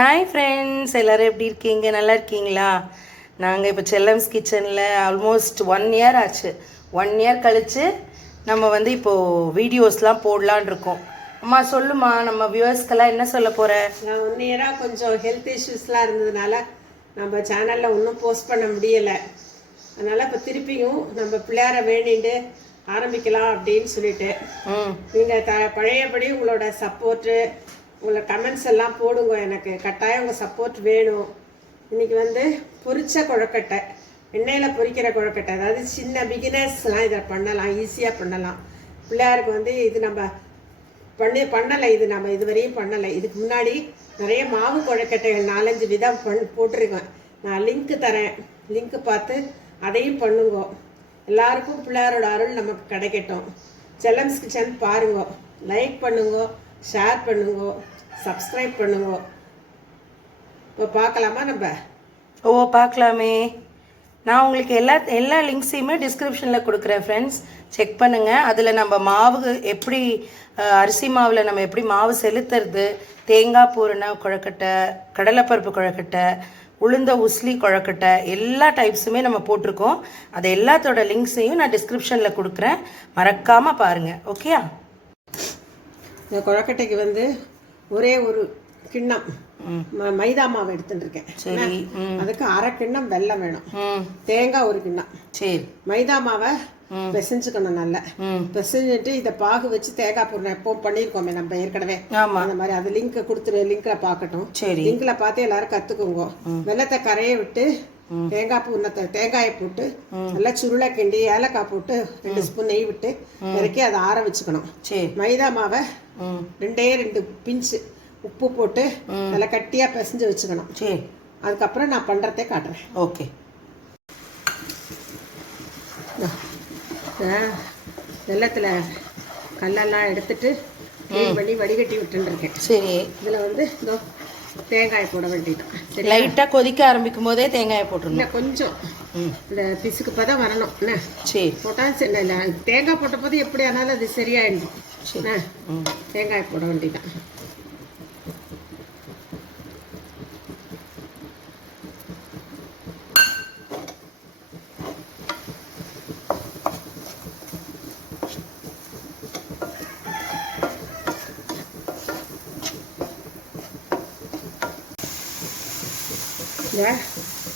Hi friends, எல்லோரும் எப்படி இருக்கீங்க? நல்லா இருக்கீங்களா? நாங்கள் இப்போ செல்லம்ஸ் கிச்சனில் ஆல்மோஸ்ட் 1 இயர் ஆச்சு. 1 இயர் கழித்து நம்ம இப்போது வீடியோஸ்லாம் போடலான் இருக்கோம். அம்மா சொல்லுமா, நம்ம வியூவர்ஸ்க்கெல்லாம் என்ன சொல்ல போகிற? நான் 1 இயராக கொஞ்சம் ஹெல்த் இஷ்யூஸ்லாம் இருந்ததுனால நம்ம சேனலில் ஒன்றும் போஸ்ட் பண்ண முடியலை. அதனால் இப்போ திருப்பியும் நம்ம பிள்ளையார வேண்டிட்டு ஆரம்பிக்கலாம் அப்படின்னு சொல்லிட்டு நீங்கள் பழையபடி உங்களோட சப்போர்ட்டு, உங்களோட கமெண்ட்ஸ் எல்லாம் போடுங்க. எனக்கு கட்டாயம் உங்கள் சப்போர்ட் வேணும். இன்றைக்கி பொரிச்ச கொழுக்கட்டை, எண்ணெயில் பொரிக்கிற கொழுக்கட்டை, அதாவது சின்ன பிகினர்ஸ்லாம் இதை பண்ணலாம், ஈஸியாக பண்ணலாம். பிள்ளையாருக்கு இது நம்ம பண்ணலை, இது நம்ம இதுவரையும் பண்ணலை. இதுக்கு முன்னாடி நிறைய மாவு கொழுக்கட்டைகள் 4-5 விதம் போட்டிருக்கேன். நான் லிங்க்கு தரேன், லிங்க்கு பார்த்து அதையும் பண்ணுங்க. எல்லாருக்கும் பிள்ளையாரோட அருள் நமக்கு கிடைக்கட்டும். செல்லம்ஸ் கிச்சன் பாருங்க, லைக் பண்ணுங்க, ஷேர் பண்ணுங்க, சப்ஸ்கிரைப் பண்ணுங்க. இப்போ பார்க்கலாமா? நம்ம பார்க்கலாமே. நான் உங்களுக்கு எல்லா லிங்க்ஸையுமே டிஸ்கிரிப்ஷனில் கொடுக்குறேன் ஃப்ரெண்ட்ஸ், செக் பண்ணுங்கள். அதில் நம்ம மாவு எப்படி, அரிசி மாவில் நம்ம எப்படி மாவு செலுத்துறது, தேங்காய் பூரண கொழுக்கட்டை, கடலைப்பருப்பு கொழுக்கட்டை, உளுந்த உஸ்லி கொழுக்கட்டை, எல்லா டைப்ஸுமே நம்ம போட்டிருக்கோம். அது எல்லாத்தோட லிங்க்ஸையும் நான் டிஸ்கிரிப்ஷனில் கொடுக்குறேன், மறக்காமல் பாருங்கள். ஓகேயா? இந்த கொழுக்கட்டைக்கு ஒரே ஒரு கிண்ணம் மைதா மாவு எடுத்துட்டுருக்கேன். சரி. அதுக்கு 1/2 கிண்ணம் வெல்லம் வேணும். தேங்காய் 1 கிண்ணம். சரி. மைதா மாவை பிசைஞ்சுக்கணும். நல்லா பிசைஞ்சிட்டு இதை பாகு வச்சு தேங்காய் பூரணம் எப்போ பண்ணியிருக்கோமே நம்ம ஏற்கனவே, அந்த மாதிரி அது லிங்க் கொடுத்துரு, லிங்க்ல பார்க்கட்டும். சரி. லிங்க்ல பார்த்து எல்லாரும் கற்றுக்குங்க. வெள்ளத்தை கரைய விட்டு தேங்காய் பூர்ணத்தை தேங்காயை போட்டு நல்லா சுருளை கிண்டி ஏலக்காய் போட்டு 2 ஸ்பூன் நெய் விட்டு இறக்கி அதை ஆற வச்சுக்கணும். மைதா மாவை 2 பிஞ்சு உப்பு போட்டு நல்லா கட்டியாக பிசைஞ்சு வச்சுக்கணும். சரி. அதுக்கப்புறம் நான் பண்ணுறதே காட்டுறேன். ஓகே. வெள்ளத்தில் கல்லெல்லாம் எடுத்துட்டு க்ளீன் பண்ணி வடிகட்டி விட்டுருக்கேன். சரி. இதில் இதோ தேங்காய் போட வேண்டியதான். சரி, லைட்டாக கொதிக்க ஆரம்பிக்கும் போதே தேங்காயை போட்டுருந்தேன். கொஞ்சம் இந்த பிசுக்கு பதம் வரணும். என்ன சரி போட்டால் இல்லை, தேங்காய் போட்ட போது எப்படி ஆனாலும் அது சரியாயிடும். தேங்காய் போட வேண்டியதான்.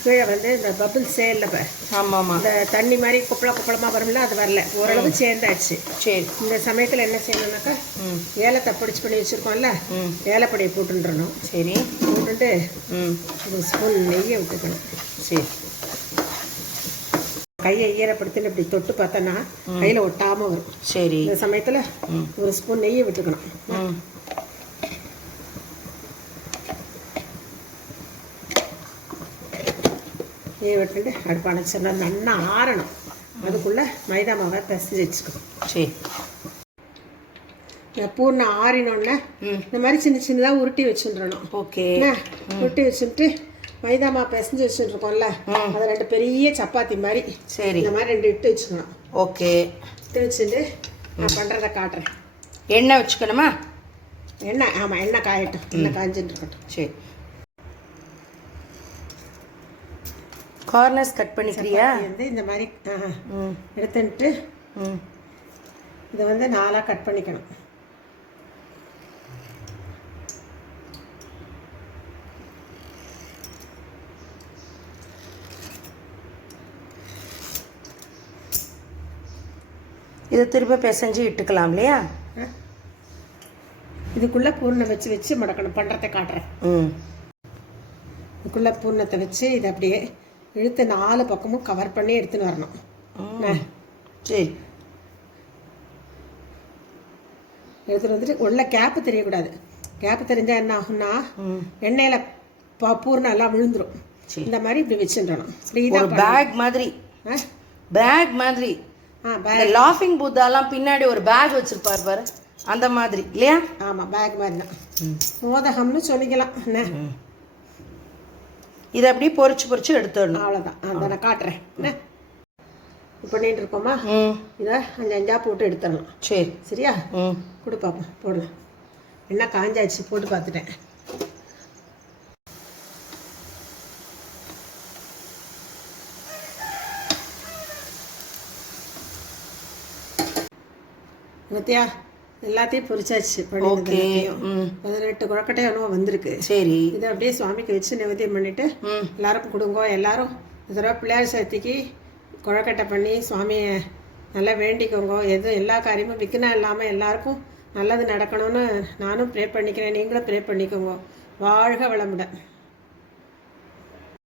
கீழே இந்த பபிள் சேரல, ஆமாம், இந்த தண்ணி மாதிரி கொப்பளமாக வரும்ல, அது வரல, ஓரளவு சேர்ந்தாச்சு. சரி. இந்த சமயத்தில் என்ன செய்யணும்னாக்கா, ஏலத்தை பொடிச்சு பண்ணி வச்சுருக்கோம்ல, ஏலப்பொடியை போட்டுன்றணும். சரி. போட்டுட்டு 1 ஸ்பூன் நெய்யை விட்டுக்கணும். சரி. கையை ஈரப்படுத்தின்னு இப்படி தொட்டு பார்த்தோன்னா கையில் ஒட்டாமல் வரும். சரி. இந்த சமயத்தில் 1 ஸ்பூன் நெய்யை விட்டுக்கணும். விட்டுட்டு அடுப்பு அணைச்சோம்னா நல்லா ஆறணும். அதுக்குள்ளே மைதா மாவை பிசைஞ்சு வச்சுக்கணும். சரி. பூர்ணம் ஆறினோடனே இந்த மாதிரி சின்னதாக உருட்டி வச்சுட்டுறணும். ஓகே. உருட்டி வச்சுட்டு மைதா மாவு பிசைஞ்சு வச்சுட்டுருக்கோம்ல, அதை 2 பெரிய சப்பாத்தி மாதிரி, சரி, இந்த மாதிரி 2 இட்டு வச்சுக்கணும். ஓகே. இட்டு வச்சுட்டு நான் பண்ணுறதை காட்டுறேன். எண்ணெய் வச்சுக்கணுமா? எண்ணெய், ஆமாம், எண்ணெய் காயட்டும். எண்ணெய் காய்ஞ்சிட்டு இருக்கட்டும். சரி. கார்னர்ஸ் கட் பண்ணிக்கிறியா? இந்த மாதிரி எடுத்துட்டு இதை 4ஆக கட் பண்ணிக்கணும். இதை திரும்ப பிசைஞ்சு இட்டுக்கலாம் இல்லையா? இதுக்குள்ளே பூர்ணம் வச்சு மடக்கணும். பண்ணுறதை காட்டுறேன். இதுக்குள்ளே பூர்ணத்தை வச்சு இதை அப்படியே இழுத்து 4 பக்கமும் கவர் பண்ணி எடுத்துன்னு வரணும். சரி. எடுத்துகிட்டு வந்துட்டு உள்ள கேப்பு தெரியக்கூடாது. கேப்பு தெரிஞ்சால் என்ன ஆகும்னா, எண்ணெயில் பூர்ணம் எல்லாம் விழுந்துடும். இந்த மாதிரி இப்படி வச்சுடணும். பேக் மாதிரி, பேக் மாதிரி. லாஃபிங் புத்தாலாம் பின்னாடி ஒரு பேக் வச்சுருப்பார் பாரு, அந்த மாதிரி இல்லையா? ஆமாம், பேக் மாதிரி தான். மோதகம்னு சொல்லிக்கலாம். என்ன இதை அப்படியே பொரிச்சு எடுத்துடணும். அவ்வளோதான். அதை நான் காட்டுறேன். என்ன பண்ணிட்டு இருக்கோமா, இதை 5 போட்டு எடுத்துடணும். சரி. சரியா? கொடு பாப்போம். போடலாம். என்ன காஞ்சாச்சு, போட்டு பார்த்துட்டேன். பத்தியா எல்லாத்தையும் பொரிச்சாச்சு ஓகே. 18 கொழக்கட்டை என்னவோ வந்திருக்கு. சரி. இதை அப்படியே சுவாமிக்கு வச்சு நிவேத்தியம் பண்ணிட்டு எல்லாருக்கும் கொடுங்க. எல்லாரும் இந்த தடவை பிள்ளையார் சதுர்த்திக்கு கொழக்கட்டை பண்ணி சுவாமியை நல்லா வேண்டிக்கோங்க. எதுவும் எல்லா காரியமும் விக்கனம் இல்லாமல் எல்லாருக்கும் நல்லது நடக்கணும்னு நானும் ப்ரே பண்ணிக்கிறேன். நீங்களும் ப்ரே பண்ணிக்கோங்க. வாழ்க வளமுடன்.